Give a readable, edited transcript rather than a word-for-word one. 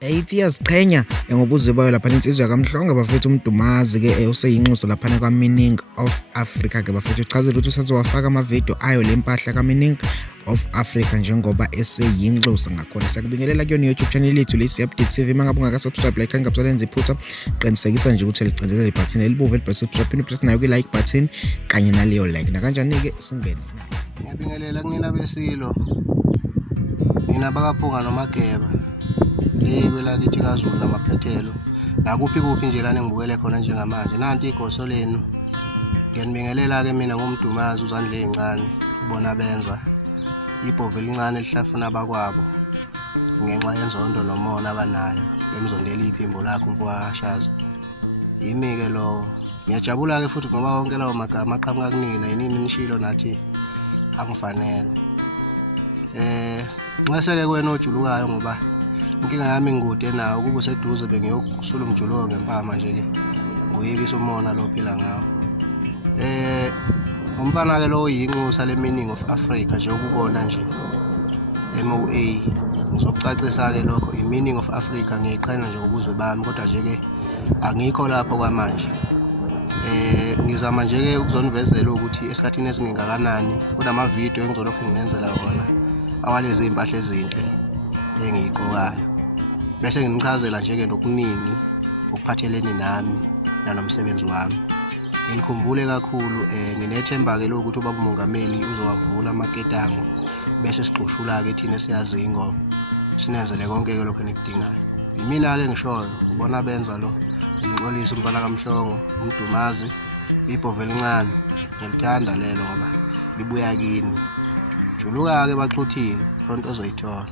Iyaziqhenya ngobuzibayo lapha insizwa yaKaMhlongo bafethu uMdumazi ke useyinxusa lapha kwaMeaning of Africa ke bafethu uchazile ukuthi usaze wafaka amavideo ayo lempahla kaMeaning of Africa njengoba eseyinxusa ngakhona. Sakubingelela kuyona YouTube channel yethu lesi Update TV. Mangabe ungaka-subscribe like ngabsalenza iphutha qinisekisa nje ukuthi licindezela ibutton elibomvu elibhalwe subscribe press nayo ku-like button kanye naleyo like. Nakanjani ke singene. Ngiyabingelela kunina besilo. Mina bakaphunga noMageba. Libe lakithi kaZulu namaphethelo. Nakuphi kuphi nje lana ngibukele khona njengamanje. Nanti igoso lenu. Ngiyanibingelela ke mina ngomdumazi uzandle ezincane ubona benza ibhove elincane lihlafuna abakwabo. Ngenxa yenzondo nomona abanayo emzondela iphimbo lakho mfowashaza. Yimi ke lo. Ngiyajabula ke futhi ngoba wonke lawo magama aqhamuka kunina yinini nishilo nathi akufanele. Nxeseke kwena ojulukayo ngoba inkinga yami ngikude nawo kuba seduze bengiyokusula umjuluko ngempama nje ke nguyekisa umona lo phila ngawo. Umfana ke lo yinxusa leMeaning of Africa nje ukubona nje MOA ngizocacisa ke lokho iMeaning of Africa ngiyiqhenya nje ubuzwe bami kodwa nje ke angikho lapho kwamanje. Ngizama nje ke ukuzonivezela ukuthi esikhathini esingengakanani kunamavideo engizolokhu ngiyenzela wona awalezi impahla ezinhle engiyigqokayo bese nginichazela nje ke nokuningi okuphathelene nami nanomsebenzi wami. Ngikhumbule kakhulu nginethemba ke lokuthi ubaba umongameli uzowavula amaketango bese sigxushula ke thina siyazi ingoma sinenzele konke ke lokho enikudingayo. Yimina ke ngishoyo ubona benza lo ngixolisa umfana kaMhlongo uMdumazi ibhove elincane ngilithanda lelo ngoba libuya kini. Juluka ke baxuthile lonto ozoyithola.